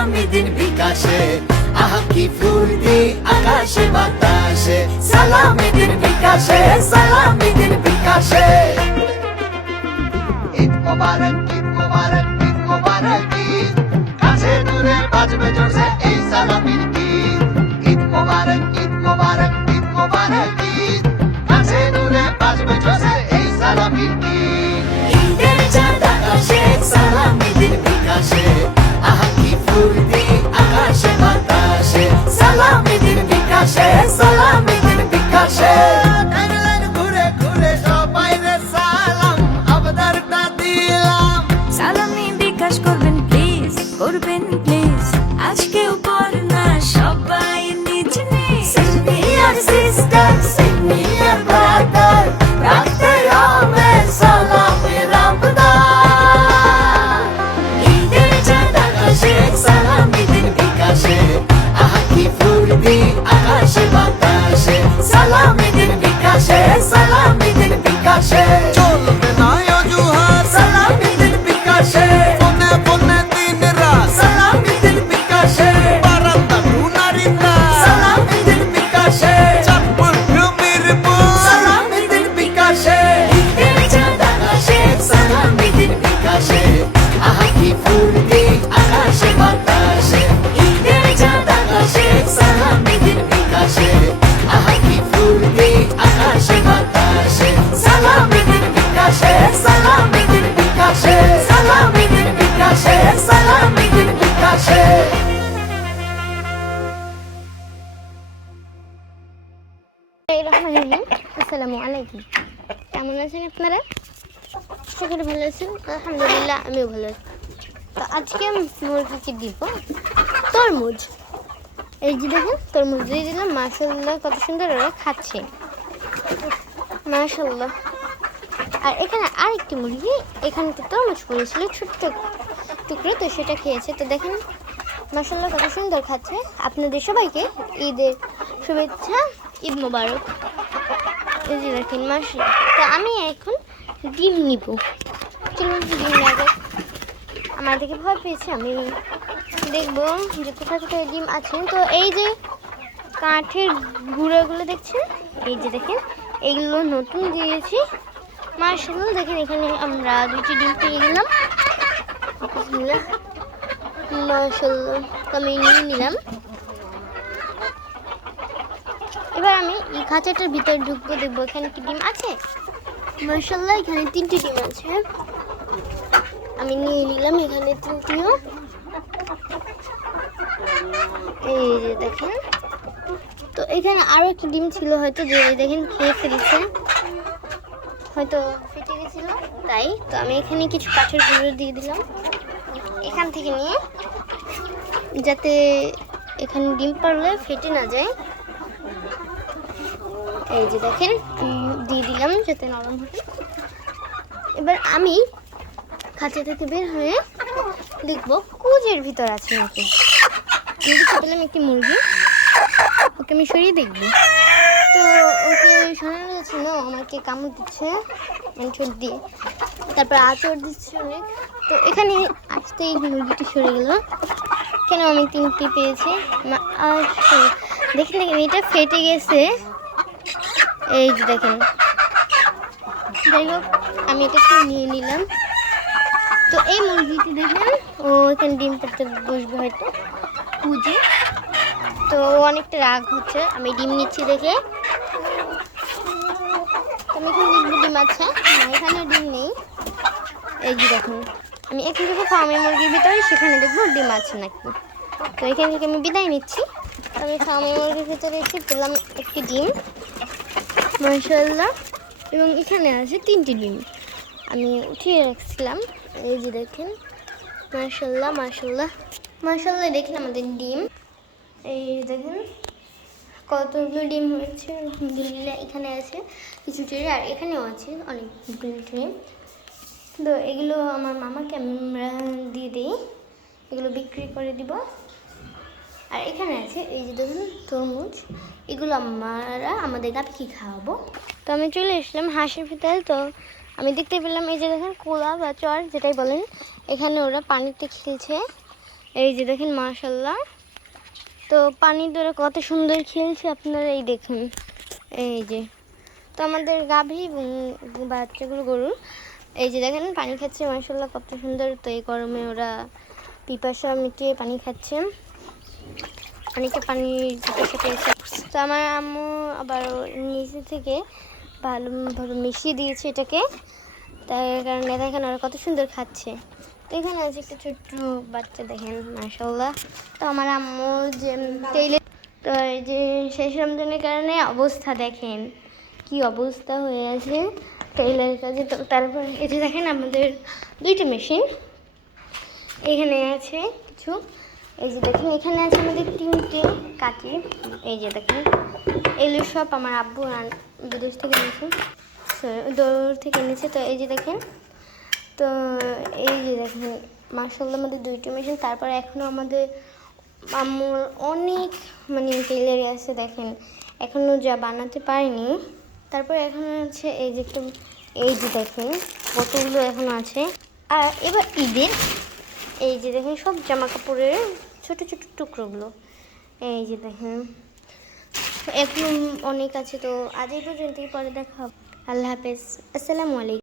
সালামি দিন বিকাশে আহা কি ফুর্তি আকাশে বাতাসে সালামি দিন বিকাশে সালামি দিন বিকাশে ঈদ মোবারক ঈদ মোবারক ঈদ মোবারক ঈদ কাছে দূরে বাজবে জোরসে এই সালামির গীত ঈদ মোবারক ঈদ মোবারক ঈদ মোবারক ঈদ কাছে দূরে বাজবে জোরসে এই সালামির গীত ঈদের চাঁদ আকাশে সালামি দিন বিকাশে আহা কি ফুর্তি আকাশে বাতাসে সালামি দিন বিকাশে সালামি দিন বিকাশে ঘুরে ঘুরে সবাই রে সালাম আবদারটা দিলাম সালামি বিকাশ করবেন প্লিজ আজকে উপর না সবাই নিজ নিজ Senior sister, senior brother, রাখতে হবে সালামি রামদার ঈদের চাঁদ আকাশে সালামি দিন বিকাশে আহা কি ফুর্তি আকাশে বাতাসে সালামি দিন বিকাশে সালামি দিন বিকাশে চলবে না অজুহাত সালামি দিন বিকাশে ফোনে ফোনে দিন রাত সালামি দিন বিকাশে বারান্দা গুনারিন্দা সালামি দিন বিকাশে চাঁদপুর মিরপুর সালামি দিন বিকাশে ঈদের চাঁদ আকাশে সালামি দিন বিকাশে আহা কি ফুর্তি আকাশে বাতাসে ঈদের চাঁদ আকাশে সালামি দিন বিকাশে আহা কি ফুর্তি আকাশে বাতাসে সালামি দিন বিকাশে সালামি দিন বিকাশে সালামি দিন বিকাশে সালামি দিন বিকাশে আসসালামু আলাইকুম, কেমন আছেন আপনারা? আশা করি ভালো আছেন। আলহামদুলিল্লাহ আমিও ভালো আছি। তো আজকে মুরগিকে দিব তরমুজ। এই যে দেখেন তরমুজ দিয়ে দিলাম, মাশাআল্লাহ কত সুন্দর ওরা খাচ্ছে, মাশাআল্লাহ। আর এখানে আরেকটি মুরগি এখানে তো তরমুজ পড়েছিল ছোট্ট টুকরো, তো সেটা খেয়েছে। তো দেখেন মাশাআল্লাহ কত সুন্দর খাচ্ছে। আপনাদের সবাইকে ঈদের শুভেচ্ছা, ঈদ মোবারক। এই যে দেখেন মাশাআল্লাহ। তো আমি এখন ডিম নিব, চলুন ডিম নেব। আমার দেখে ভয় পেয়েছে, আমি দেখবো যে কোথায় কোথায় ডিম আছে। তো এই যে কাঠের গুঁড়োগুলো দেখছেন, এই যে দেখেন এইগুলো নতুন দিয়েছি মাশাআল্লাহ। দেখেন এখানে আমরা 2টি ডিম পেয়ে গেলাম, মাশাআল্লাহ। আমি নিয়ে নিলাম। এবার আমি এই খাঁচাটার ভিতরে ঢুকবো, দেখবো এখানে কি ডিম আছে। মাশাআল্লাহ এখানে 3টি ডিম আছে, আমি নিয়ে নিলাম এখানে 3টিও। এই যে দেখেন, তো এখানে আরো একটা ডিম ছিল হয়তো, যে দেখেন খেয়ে ফেলেছে, হয়তো ফেটে গেছিল তাই। তো আমি এখানে কিছু কাঠের গুঁড়ো দিয়ে দিলাম এখান থেকে নিয়ে, যাতে এখানে ডিম পারলে ফেটে না যায়। এই যে দেখেন দিয়ে দিলাম যাতে নরম হবে। এবার আমি খাঁচা থেকে বের হয়ে দেখবো কুজের ভিতর আছে নাকি। আমি দেখতে পেলাম একটি মুরগি, ওকে আমি সরিয়ে দেখবো। তো ওকে সরানো যাচ্ছে না, আমাকে কামড় দিচ্ছে এনঠোর দিয়ে, তারপর আঁচড় দিচ্ছে অনেক। তো এখানে আসতেই মুরগিটি সরে গেল। কেন আমি 3টি পেয়েছি। আর দেখেন দেখেন এটা ফেটে গেছে, এই যে দেখেন। যাই হোক আমি এটাকে নিয়ে নিলাম। তো এই মুরগিটি দেখেন ও এখানে ডিম পাড়তে বসবে হয়তো কুজে। তো অনেকটা রাগ হচ্ছে আমি ডিম নিচ্ছি দেখে। আমি এখানে দেখবো ডিম আছে না, এখানে ডিম নেই। এই যে দেখুন আমি এখান থেকে ফার্মের মুরগির ভিতরে সেখানে দেখবো ডিম আছে নাকি। তো এখান থেকে আমি বিদায় নিচ্ছি। আমি ফার্মের মুরগির ভিতরে এসে পেলাম একটি ডিম মাশাআল্লাহ, এবং এখানে আছে 3টি ডিম আমি উঠিয়ে রাখছিলাম। এই যে দেখেন মাশাআল্লাহ মাশাআল্লাহ মাশাআল্লাহ। দেখেন আমাদের ডিম, এই দেখেন কতগুলো ডিম হয়েছে আলহামদুলিল্লাহ। এখানে আছে কিছু ট্রে, আর এখানেও আছে অনেকগুলো ট্রে। তো এগুলো আমার মামাকে আমরা দিয়ে দিই, এগুলো বিক্রি করে দিব। আর এখানে আছে এই যে দেখুন তরমুজ, এগুলো আমরা আমাদের গাছকে খাওয়াবো। তো আমি চলে আসলাম হাঁসের ভিতরে। তো আমি দেখতে পেলাম এই যে দেখেন কোলা বা চর যেটাই বলেন, এখানে ওরা পানিতে খেলছে। এই যে দেখেন মাশাল্লাহ, তো পানি ধরে কত সুন্দর খেলছে আপনারা এই দেখুন। এই যে তো আমাদের গাভী বাচ্চাগুলো গরু এই যে দেখেন পানি খাচ্ছে মাশাল্লাহ কত সুন্দর। তো এই গরমে ওরা পিপাসা মিটিয়ে পানি খাচ্ছে, অনেকটা পানির পিপাসা পেয়েছে। তো আমার আম্মু আবার নিচে থেকে ভালোভাবে মিশিয়ে দিয়েছে এটাকে, তার কারণে দেখেন ওরা কত সুন্দর খাচ্ছে। তো এখানে আছে একটা ছোট্ট বাচ্চা দেখেন মাশাল্লাহ। তো আমার আম্মু যে তেলে, তো এই যে শেষ রমজানের কারণে অবস্থা দেখেন কি অবস্থা হয়ে আছে টেইলারের কাজে। তো তারপর এই যে দেখেন আমাদের দুইটা মেশিন এখানে আছে কিছু, এই যে দেখেন এখানে আছে আমাদের 3টে কাঠি। এই যে দেখেন এগুলো সব আমার আব্বু বিদেশ থেকে এনেছে, দূর থেকে এনেছে। তো এই যে দেখেন, তো এই যে দেখেন মাশাআল্লাহ আমাদের 2টো মেশিন। তারপর এখনও আমাদের আম্মুর অনেক মানে টেইলারি আছে দেখেন, এখনও যা বানাতে পারিনি। তারপর এখন আছে এই যে একটু, এই যে দেখেন কতগুলো এখনও আছে। আর এবার ঈদের এই যে দেখেন সব জামা কাপড়ের ছোট ছোট টুকরোগুলো, এই যে দেখেন এখন অনেক আছে। তো আজ এই পর্যন্তই, পরে দেখা হবে। আল্লাহ হাফেজ, আসসালামু আলাইকুম।